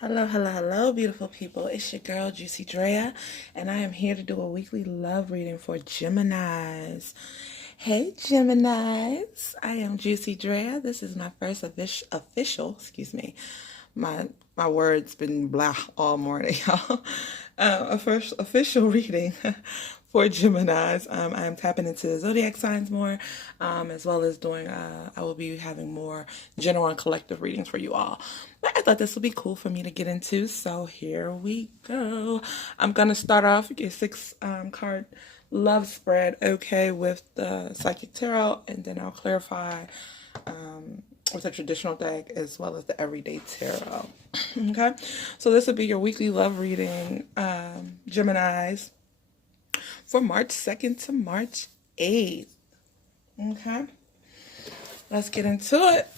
Hello, hello, hello, beautiful people. It's your girl, Juicy Drea, and I am here to do a weekly love reading for Geminis. Hey, Geminis. I am Juicy Drea. This is my first official, my words been blah all morning, y'all. A first official reading for Geminis. I am tapping into zodiac signs more, as well as doing, I will be having more general and collective readings for you all. But I thought this would be cool for me to get into, so here we go. I'm going to start off with a six card love spread, okay, with the Psychic Tarot, and then I'll clarify with a traditional deck as well as the Everyday Tarot. Okay, so this will be your weekly love reading, Geminis, for March 2nd to March 8th. Okay, let's get into it.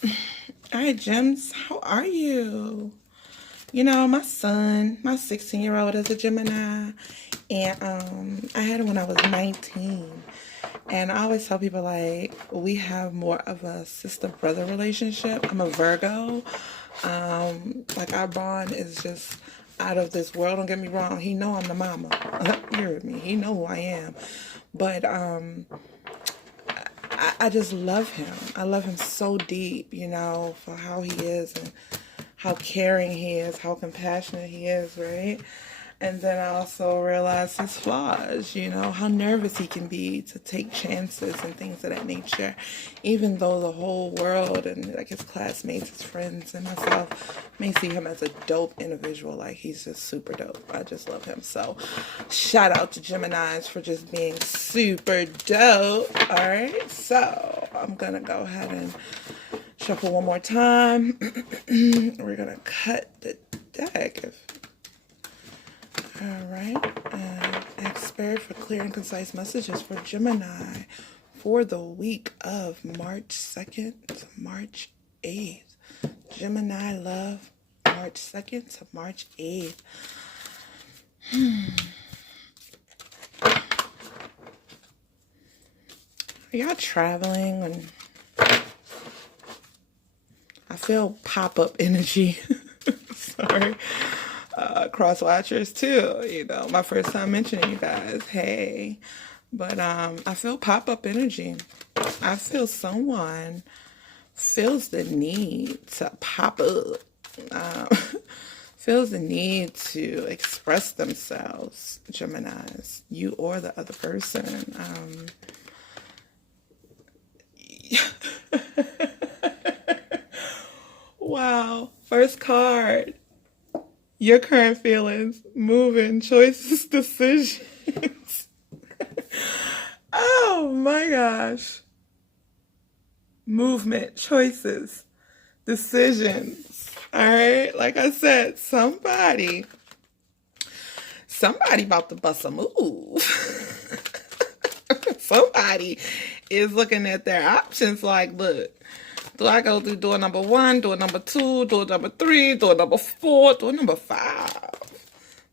All right, Gems, how are you? You know, my son, my 16-year-old is a Gemini, and I had him when I was 19. And I always tell people, like, we have more of a sister-brother relationship. I'm a Virgo. Like, our bond is just out of this world. Don't get me wrong. He know I'm the mama. You heard me. He know who I am. But I just love him. I love him so deep, you know, for how he is and how caring he is, how compassionate he is, right? And then I also realized his flaws, you know, how nervous he can be to take chances and things of that nature. Even though the whole world and like his classmates, his friends, and myself may see him as a dope individual, like he's just super dope. I just love him. So shout out to Geminis for just being super dope. All right, so I'm going to go ahead and shuffle one more time. We're going to cut the deck. All right, ask Spirit for clear and concise messages for Gemini for the week of March 2nd to March 8th. Gemini love, March 2nd to March 8th. Are y'all traveling? And I feel pop-up energy. Sorry. Cross watchers too, you know, my first time mentioning you guys, hey, but I feel pop-up energy. I feel someone feels the need to pop up, feels the need to express themselves, Geminis, you or the other person. Wow, first card. Your current feelings, moving, choices, decisions. Oh my gosh. Movement, choices, decisions. All right. Like I said, somebody about to bust a move. Somebody is looking at their options like, look, do I go through door number 1, door number 2, door number 3, door number 4, door number 5?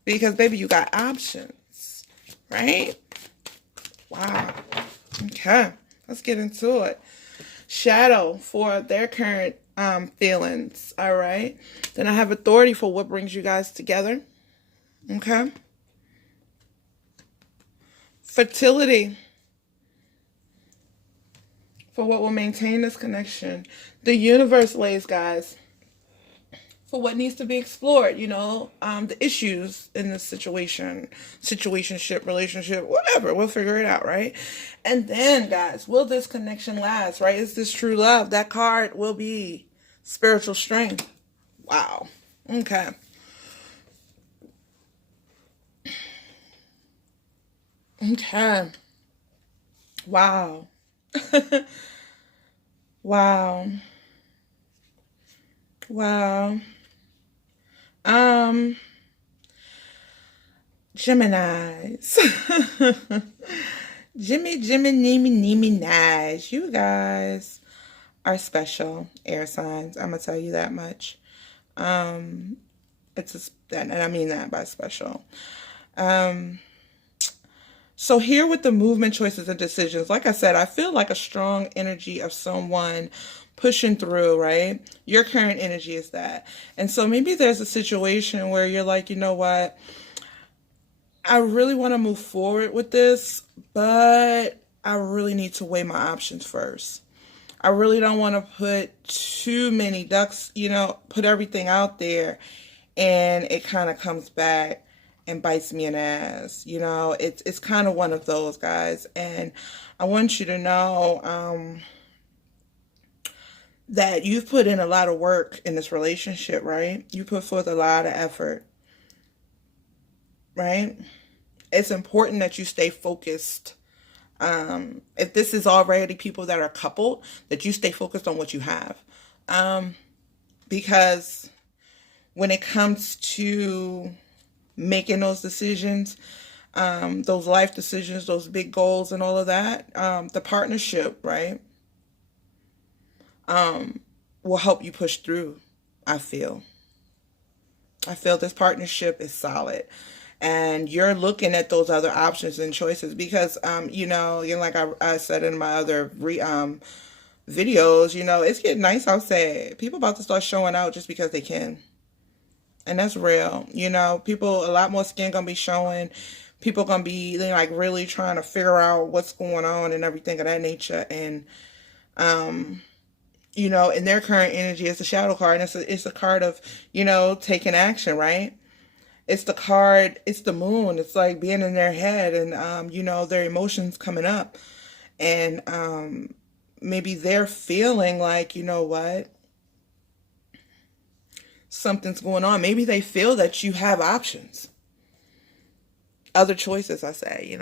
Because, baby, you got options, right? Wow. Okay, let's get into it. Shadow for their current feelings, all right? Then I have authority for what brings you guys together, okay? Fertility for what will maintain this connection. The universe lays, guys, for what needs to be explored, you know, the issues in this situationship, relationship, whatever. We'll figure it out, right? And then, guys, will this connection last, right? Is this true love? That card will be spiritual strength. Wow. Okay. Okay. Wow. Wow. Wow. Geminis. Gemini, Nige. You guys are special air signs. I'm gonna tell you that much. And I mean that by special. So here with the movement, choices, and decisions, like I said, I feel like a strong energy of someone pushing through, right? Your current energy is that. And so maybe there's a situation where you're like, you know what? I really want to move forward with this, but I really need to weigh my options first. I really don't want to put too many ducks, put everything out there and it kind of comes back and bites me in the ass. It's kind of one of those, guys. And I want you to know that you've put in a lot of work in this relationship, right? You put forth a lot of effort, right? It's important that you stay focused. If this is already people that are coupled, that you stay focused on what you have. Because when it comes to making those decisions, those life decisions, those big goals and all of that, the partnership, right, will help you push through, I feel. This partnership is solid. And you're looking at those other options and choices because, like I said in my other videos, it's getting nice outside. People about to start showing out just because they can. And that's real. People, a lot more skin gonna be showing. People gonna be like really trying to figure out what's going on and everything of that nature. And, in their current energy, it's a shadow card. And it's a card of, taking action, right? It's the card, it's the moon. It's like being in their head and, their emotions coming up. And maybe they're feeling like, you know what? Something's going on. Maybe they feel that you have options. Other choices, I say,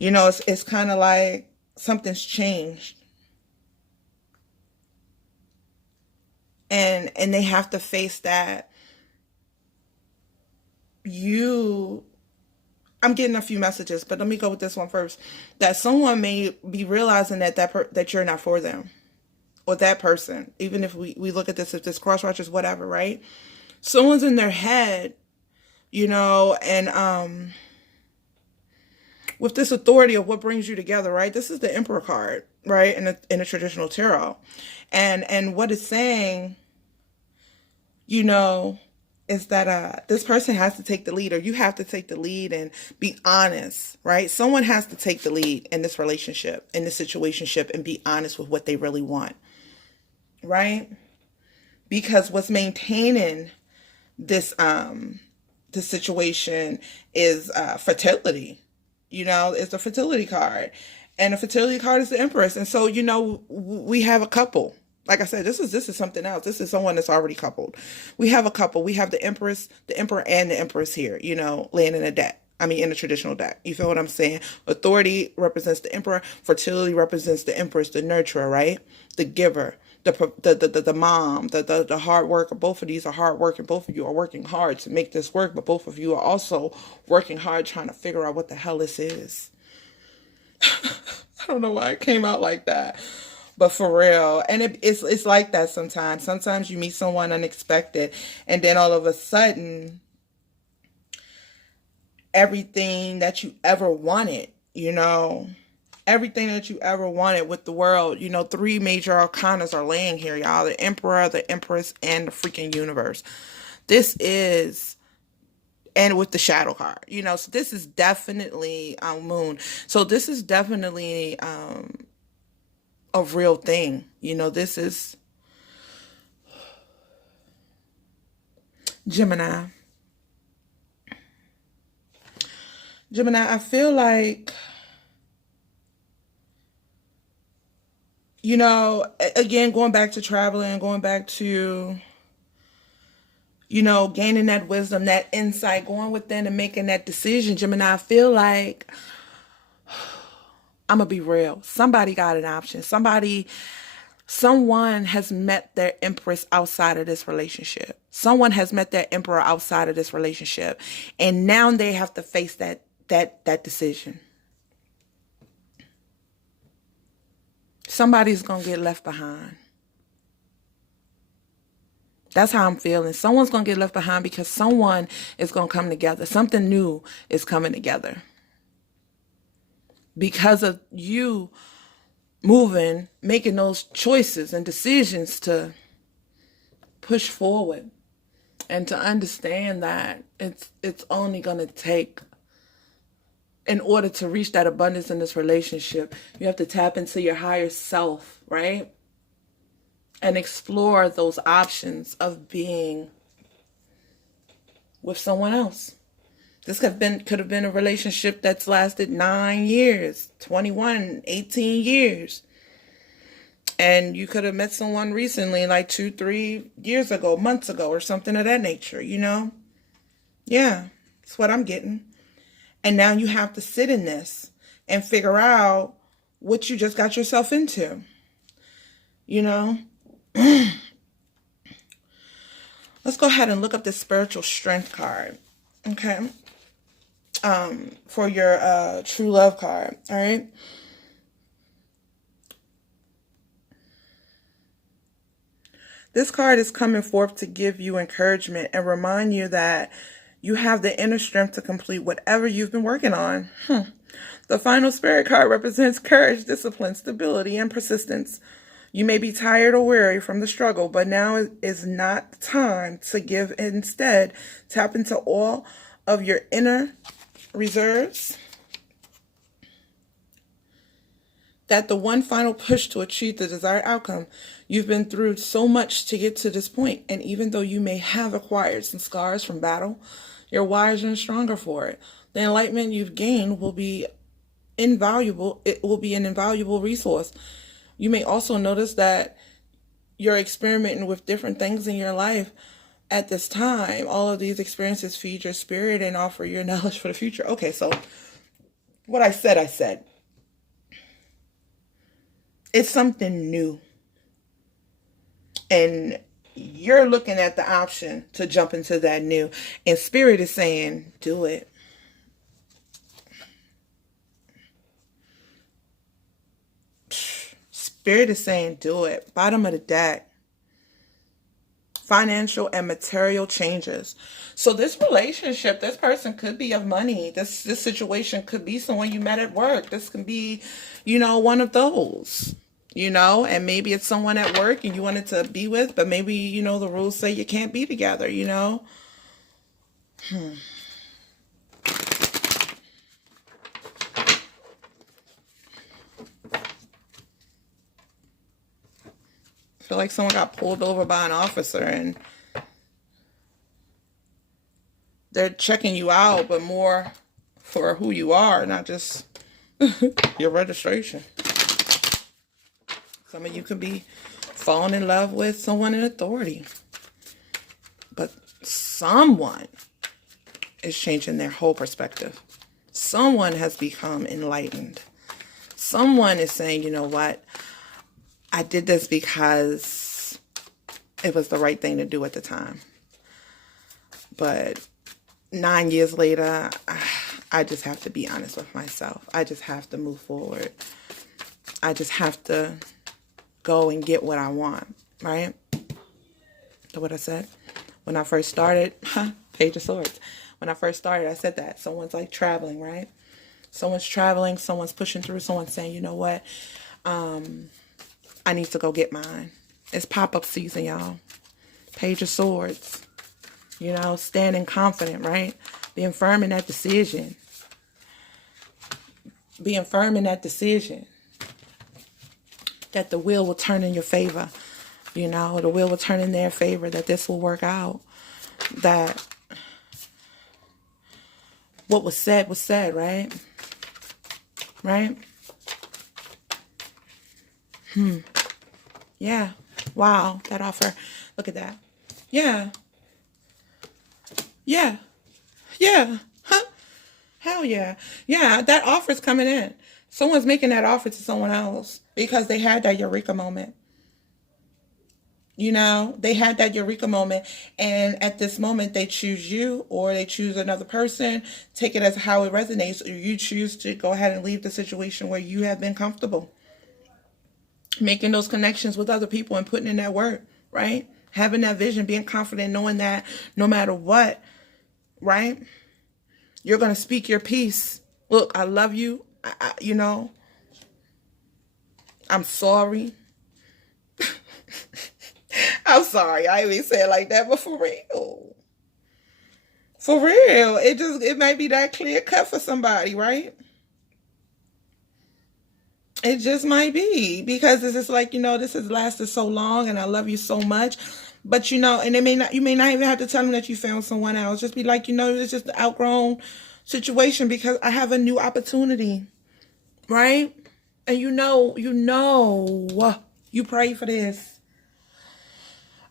It's kind of like something's changed. And they have to face that. I'm getting a few messages, but let me go with this one first. That someone may be realizing that you're not for them. Or that person. Even if we look at this, if this cross watchers, whatever, right? Someone's in their head, and with this authority of what brings you together, right? This is the Emperor card, right? In a traditional tarot. And what it's saying, is that this person has to take the lead, or you have to take the lead and be honest, right? Someone has to take the lead in this relationship, in this situationship, and be honest with what they really want, right? Because what's maintaining this situation is fertility. It's a fertility card, and a fertility card is the Empress. And so we have a couple. Like I said, this is something else. This is someone that's already coupled. We have a couple. We have the Empress, the Emperor, and the Empress here, laying in a deck. In a traditional deck. You feel what I'm saying? Authority represents the Emperor. Fertility represents the Empress, the nurturer, right? The giver, the mom, the hard worker. Both of these are hard working. Both of you are working hard to make this work, but both of you are also working hard trying to figure out what the hell this is. I don't know why it came out like that. But for real, and it's like that sometimes. Sometimes you meet someone unexpected, and then all of a sudden, everything that you ever wanted, everything that you ever wanted with the world, three major arcanas are laying here, y'all. The Emperor, the Empress, and the freaking universe. This is, and with the shadow card, so this is definitely moon. So this is definitely a real thing. This is Gemini. I feel like, again, going back to traveling, going back to, gaining that wisdom, that insight, going within and making that decision, Gemini, I feel like, I'm going to be real. Somebody got an option. Someone has met their Empress outside of this relationship. Someone has met their Emperor outside of this relationship. And now they have to face that decision. Somebody's going to get left behind. That's how I'm feeling. Someone's going to get left behind because someone is going to come together. Something new is coming together. Because of you moving, making those choices and decisions to push forward and to understand that it's only going to take, in order to reach that abundance in this relationship, you have to tap into your higher self, right? And explore those options of being with someone else. This could have been a relationship that's lasted 9 years, 21, 18 years. And you could have met someone recently, like 2-3 years ago, months ago, or something of that nature, you know? Yeah, that's what I'm getting. And now you have to sit in this and figure out what you just got yourself into, you know? Let's go ahead and look up this spiritual strength card, okay? For your true love card, all right? This card is coming forth to give you encouragement and remind you that you have the inner strength to complete whatever you've been working on. The final spirit card represents courage, discipline, stability, and persistence. You may be tired or weary from the struggle, but now is not the time to give. Instead, tap into all of your inner reserves. That the one final push to achieve the desired outcome. You've been through so much to get to this point, and even though you may have acquired some scars from battle, you're wiser and stronger for it. The enlightenment you've gained will be invaluable. It will be an invaluable resource. You may also notice that you're experimenting with different things in your life at this time. All of these experiences feed your spirit and offer your knowledge for the future. Okay, so what I said. It's something new. And you're looking at the option to jump into that new. And spirit is saying, do it. Spirit is saying, do it. Bottom of the deck. Financial and material changes. So this relationship, this person could be of money. This situation could be someone you met at work. This can be, one of those. And maybe it's someone at work and you wanted to be with, but maybe, the rules say you can't be together, I feel like someone got pulled over by an officer and they're checking you out, but more for who you are, not just your registration. Some of you could be falling in love with someone in authority, but someone is changing their whole perspective. Someone has become enlightened. Someone is saying, you know what? I did this because it was the right thing to do at the time. But 9 years later, I just have to be honest with myself. I just have to move forward. I just have to go and get what I want, right? So what I said when I first started, Page of Swords. When I first started, I said that. Someone's like traveling, right? Someone's traveling, someone's pushing through, someone's saying, you know what? I need to go get mine. It's pop-up season, y'all. Page of Swords. Standing confident, right? Being firm in that decision. Being firm in that decision. That the wheel will turn in your favor. The wheel will turn in their favor. That this will work out. That what was said, right? Right? Yeah. Wow. That offer. Look at that. Yeah. Yeah. Yeah. Huh? Hell yeah. Yeah. That offer's coming in. Someone's making that offer to someone else because they had that eureka moment. They had that eureka moment. And at this moment, they choose you or they choose another person. Take it as how it resonates. Or you choose to go ahead and leave the situation where you have been comfortable. Making those connections with other people and putting in that work, right? Having that vision, being confident, knowing that no matter what, right? You're going to speak your piece. Look, I love you. I'm sorry. I'm sorry. I ain't even say it like that, but for real. For real. It might be that clear cut for somebody, right? It just might be because it's just like, this has lasted so long and I love you so much. But and you may not even have to tell them that you found someone else. Just be like, it's just an outgrown situation because I have a new opportunity. Right? And you pray for this.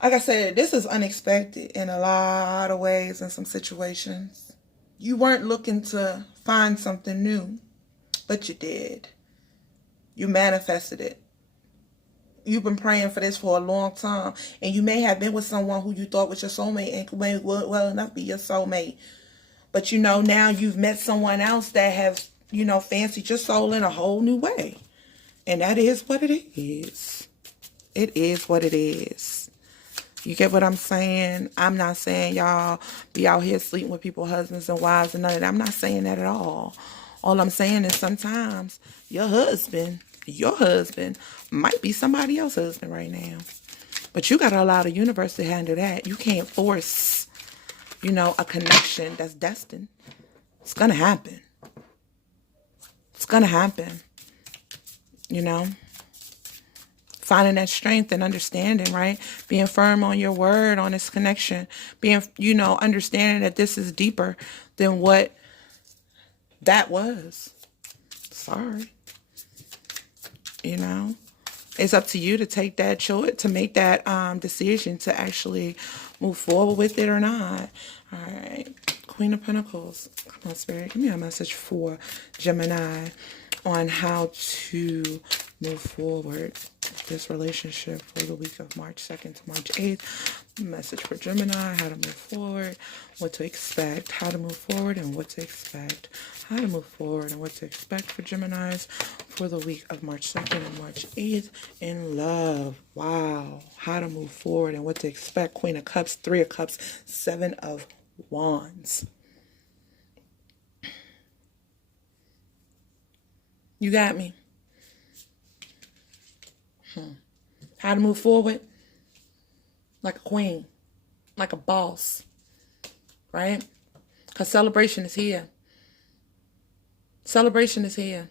Like I said, this is unexpected in a lot of ways in some situations. You weren't looking to find something new, but you did. You manifested it. You've been praying for this for a long time. And you may have been with someone who you thought was your soulmate and may well enough be your soulmate. But now you've met someone else that has, fancied your soul in a whole new way. And that is what it is. It is what it is. You get what I'm saying? I'm not saying y'all be out here sleeping with people's husbands and wives and none of that. I'm not saying that at all. All I'm saying is sometimes your husband might be somebody else's husband right now. But you got to allow the universe to handle that. You can't force, a connection that's destined. It's going to happen. It's going to happen. Finding that strength and understanding, right? Being firm on your word on this connection. Being, understanding that this is deeper than what that was. Sorry. It's up to you to take that choice, to make that decision to actually move forward with it or not. All right. Queen of Pentacles. Come on, Spirit. Give me a message for Gemini on how to move forward this relationship for the week of March 2nd to March 8th. Message for Gemini, how to move forward, what to expect, how to move forward and what to expect. How to move forward and what to expect for Geminis for the week of March 2nd and March 8th in love. Wow. How to move forward and what to expect. Queen of Cups, Three of Cups, Seven of Wands. You got me. How to move forward? Like a queen. Like a boss. Right? Because celebration is here. Celebration is here.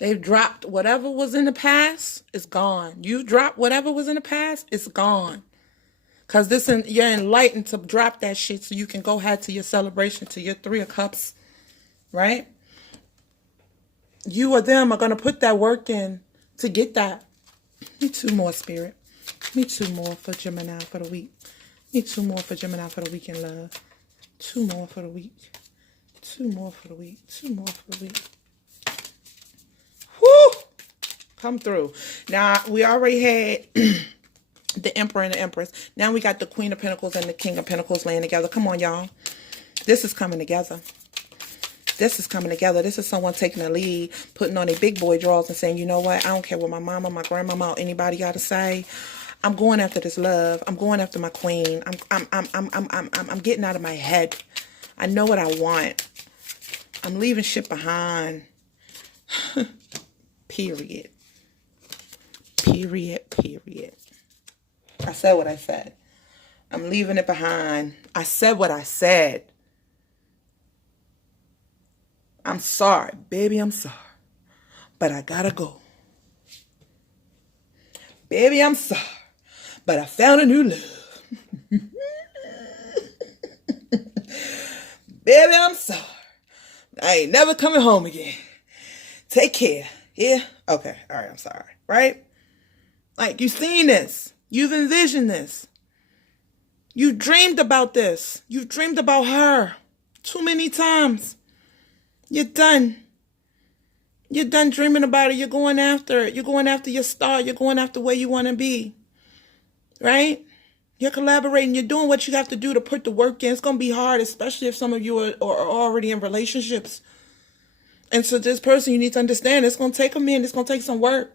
They've dropped whatever was in the past. It's gone. You dropped whatever was in the past. It's gone. Because you're enlightened to drop that shit so you can go ahead to your celebration, to your Three of Cups. Right? You or them are going to put that work in to get that. Need two more, Spirit. Need two more for Gemini for the week. Need two more for Gemini for the week in love. Two more for the week. Two more for the week. Two more for the week. Whoo! Come through. Now, we already had the Emperor and the Empress. Now we got the Queen of Pentacles and the King of Pentacles laying together. Come on, y'all. This is coming together. This is coming together. This is someone taking a lead, putting on a big boy drawers and saying, you know what? I don't care what my mama, my grandmama, or anybody got to say. I'm going after this love. I'm going after my queen. I'm getting out of my head. I know what I want. I'm leaving shit behind. Period. Period. Period. I said what I said. I'm leaving it behind. I said what I said. I'm sorry, baby, I'm sorry. But I gotta go. Baby, I'm sorry. But I found a new love. Baby, I'm sorry. I ain't never coming home again. Take care. Yeah? Okay. All right, I'm sorry. Right? Like, you've seen this. You've envisioned this. You dreamed about this. You've dreamed about her too many times. You're done. You're done dreaming about it. You're going after it. You're going after your star. You're going after where you want to be. Right? You're collaborating. You're doing what you have to do to put the work in. It's going to be hard, especially if some of you are already in relationships. And so this person, you need to understand, it's going to take a minute. It's going to take some work.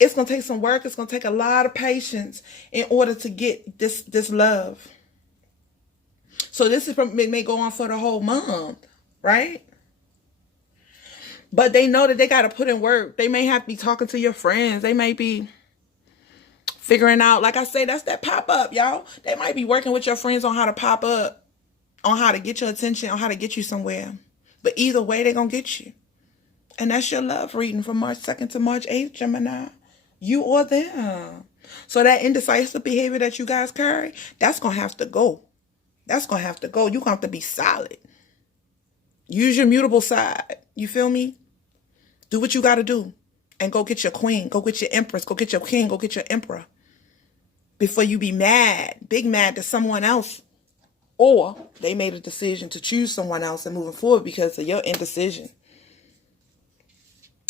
It's going to take some work. It's going to take a lot of patience in order to get this love. So this may go on for the whole month. Right? But they know that they got to put in work. They may have to be talking to your friends. They may be figuring out, like I say, that's that pop up, y'all. They might be working with your friends on how to pop up, on how to get your attention, on how to get you somewhere. But either way, they're going to get you. And that's your love reading from March 2nd to March 8th, Gemini. You or them. So that indecisive behavior that you guys carry, that's going to have to go. That's going to have to go. You're going to have to be solid. Use your mutable side. You feel me? Do what you got to do. And go get your queen. Go get your empress. Go get your king. Go get your emperor. Before you be mad, big mad to someone else. Or they made a decision to choose someone else and moving forward because of your indecision.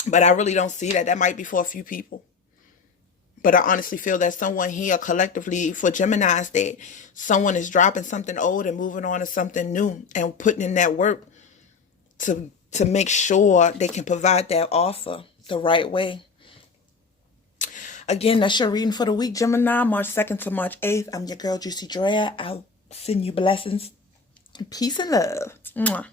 But I really don't see that. That might be for a few people. But I honestly feel that someone here collectively, for Geminis, that someone is dropping something old and moving on to something new and putting in that work to make sure they can provide that offer the right way. Again, that's your reading for the week, Gemini, March 2nd to March 8th. I'm your girl, Juicy Drea. I'll send you blessings, peace, and love. Mwah.